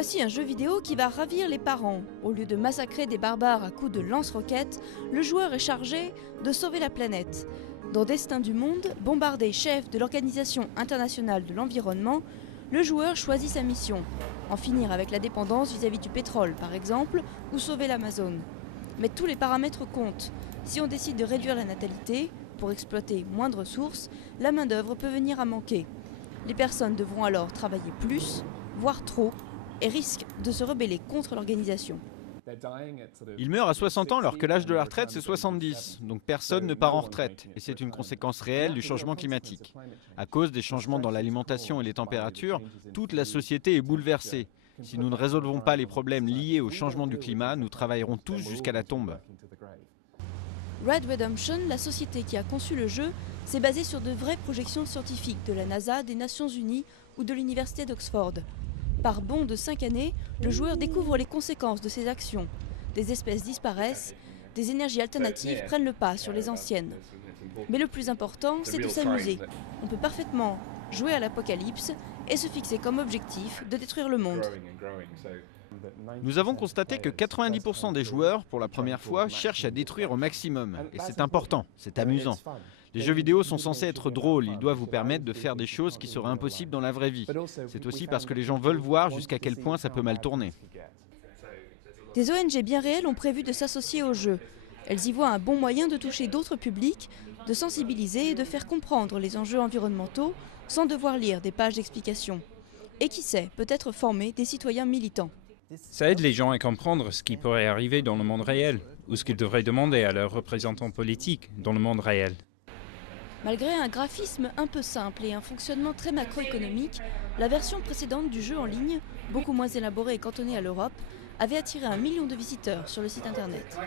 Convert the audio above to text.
Voici un jeu vidéo qui va ravir les parents. Au lieu de massacrer des barbares à coups de lance-roquettes, le joueur est chargé de sauver la planète. Dans Destin du monde, bombardé chef de l'Organisation internationale de l'environnement, le joueur choisit sa mission. En finir avec la dépendance vis-à-vis du pétrole, par exemple, ou sauver l'Amazone. Mais tous les paramètres comptent. Si on décide de réduire la natalité, pour exploiter moins de ressources, la main-d'œuvre peut venir à manquer. Les personnes devront alors travailler plus, voire trop, et risquent de se rebeller contre l'organisation. Ils meurent à 60 ans alors que l'âge de la retraite c'est 70, donc personne ne part en retraite. Et c'est une conséquence réelle du changement climatique. À cause des changements dans l'alimentation et les températures, toute la société est bouleversée. Si nous ne résolvons pas les problèmes liés au changement du climat, nous travaillerons tous jusqu'à la tombe. Red Redemption, la société qui a conçu le jeu, s'est basée sur de vraies projections scientifiques de la NASA, des Nations Unies ou de l'Université d'Oxford. Par bond de 5 années, le joueur découvre les conséquences de ses actions. Des espèces disparaissent, des énergies alternatives prennent le pas sur les anciennes. Mais le plus important, c'est de s'amuser. On peut parfaitement jouer à l'apocalypse et se fixer comme objectif de détruire le monde. Nous avons constaté que 90% des joueurs, pour la première fois, cherchent à détruire au maximum. Et c'est important, c'est amusant. Les jeux vidéo sont censés être drôles, ils doivent vous permettre de faire des choses qui seraient impossibles dans la vraie vie. C'est aussi parce que les gens veulent voir jusqu'à quel point ça peut mal tourner. Des ONG bien réelles ont prévu de s'associer au jeu. Elles y voient un bon moyen de toucher d'autres publics, de sensibiliser et de faire comprendre les enjeux environnementaux sans devoir lire des pages d'explications. Et qui sait, peut-être former des citoyens militants. Ça aide les gens à comprendre ce qui pourrait arriver dans le monde réel, ou ce qu'ils devraient demander à leurs représentants politiques dans le monde réel. Malgré un graphisme un peu simple et un fonctionnement très macroéconomique, la version précédente du jeu en ligne, beaucoup moins élaborée et cantonnée à l'Europe, avait attiré 1 million de visiteurs sur le site internet.